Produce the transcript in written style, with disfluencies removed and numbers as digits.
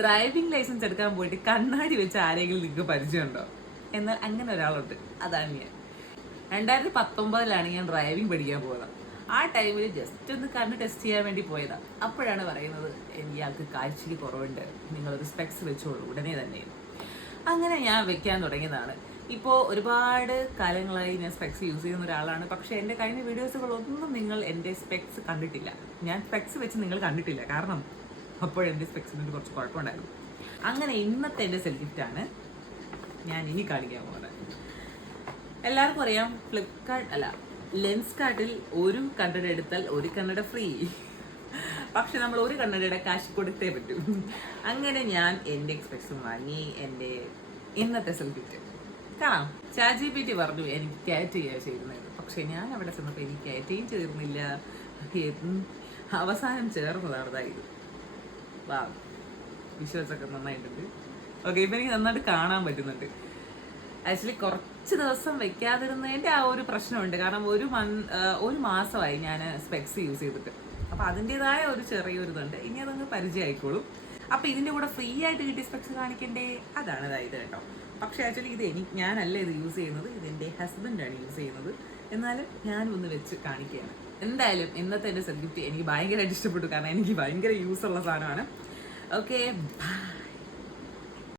Driving licence എടുക്കാൻ പോയിട്ട് കണ്ണാടി വെച്ച് ആരെങ്കിലും നിങ്ങൾക്ക് പരിചയമുണ്ടോ? എന്നാൽ അങ്ങനെ ഒരാളുണ്ട്, അതാണ് ഞാൻ. 2019 ഞാൻ ഡ്രൈവിംഗ് പഠിക്കാൻ പോയതാണ്. ആ ടൈമിൽ ജസ്റ്റ് ഒന്ന് കണ്ണ് ടെസ്റ്റ് ചെയ്യാൻ വേണ്ടി പോയതാണ്. അപ്പോഴാണ് പറയുന്നത് ഇയാൾക്ക് കാഴ്ചയ്ക്ക് കുറവുണ്ട്, നിങ്ങളൊരു സ്പെക്സ് വെച്ചോളൂ ഉടനെ തന്നെ. അങ്ങനെ ഞാൻ വെക്കാൻ തുടങ്ങിയതാണ്. ഇപ്പോൾ ഒരുപാട് കാലങ്ങളായി ഞാൻ സ്പെക്സ് യൂസ് ചെയ്യുന്ന ഒരാളാണ്. പക്ഷേ എൻ്റെ കഴിഞ്ഞ വീഡിയോസുകളൊന്നും നിങ്ങൾ എൻ്റെ സ്പെക്സ് കണ്ടിട്ടില്ല. ഞാൻ സ്പെക്സ് വെച്ച് നിങ്ങൾ കണ്ടിട്ടില്ല. കാരണം അപ്പോഴെൻ്റെ സ്പെക്സിന് കുറച്ച് കുഴപ്പമുണ്ടായിരുന്നു. അങ്ങനെ ഇന്നത്തെ എൻ്റെ സെൽ ഗിഫ്റ്റാണ് ഞാൻ ഇനി കാണിക്കാൻ പോകുന്നത്. എല്ലാവർക്കും അറിയാം, ലെൻസ് കാർട്ടിൽ ഒരു കണ്ണട എടുത്താൽ ഒരു കണ്ണട ഫ്രീ. പക്ഷെ നമ്മൾ ഒരു കണ്ണടയുടെ കാശ് കൊടുത്തേ പറ്റും. അങ്ങനെ ഞാൻ എൻ്റെ സ്പെക്സും വാങ്ങി. എൻ്റെ ഇന്നത്തെ സെൽ ഗിഫ്റ്റ് കാണാം. ChatGPT പറഞ്ഞു എനിക്ക് ക്യാറ്റ് ചെയ്യുക ചെയ്യുന്നത്. പക്ഷെ ഞാൻ അവിടെ ചെന്നപ്പോൾ എനിക്ക് ക്യാറ്റയും ചേർന്നില്ല. അവസാനം ചേർന്നതാണ് അതായത്. വാ, വിഷ്വൽസൊക്കെ നന്നായിട്ടുണ്ട്. ഓക്കെ, ഇപ്പം എനിക്ക് നന്നായിട്ട് കാണാൻ പറ്റുന്നുണ്ട്. ആക്ച്വലി കുറച്ച് ദിവസം വെക്കാതിരുന്നതിൻ്റെ ആ ഒരു പ്രശ്നമുണ്ട്. കാരണം ഒരു മാസമായി ഞാൻ സ്പെക്സ് യൂസ് ചെയ്തിട്ട്. അപ്പോൾ അതിൻ്റെതായ ഒരു ചെറിയൊരു ഇതുണ്ട്. ഇനി അതങ്ങ് പരിചയമായിക്കോളും. അപ്പോൾ ഇതിൻ്റെ കൂടെ ഫ്രീ ആയിട്ട് കിട്ടിയ സ്പെക്സ് കാണിക്കണ്ടേ, അതാണ് ഇതായത് കേട്ടോ. പക്ഷേ ആക്ച്വലി ഇത് ഞാനല്ല ഇത് യൂസ് ചെയ്യുന്നത്, ഇതെൻ്റെ ഹസ്ബൻഡാണ് യൂസ് ചെയ്യുന്നത്. എന്നാലും ഞാനും ഒന്ന് വെച്ച് കാണിക്കുകയാണ്. എന്തായാലും ഇന്നത്തെ എൻ്റെ സെൽ ഗിഫ്റ്റ് എനിക്ക് ഭയങ്കരമായിട്ട് ഇഷ്ടപ്പെട്ടു. കാരണം എനിക്ക് ഭയങ്കര യൂസുള്ള സാധനമാണ്. Okay, by.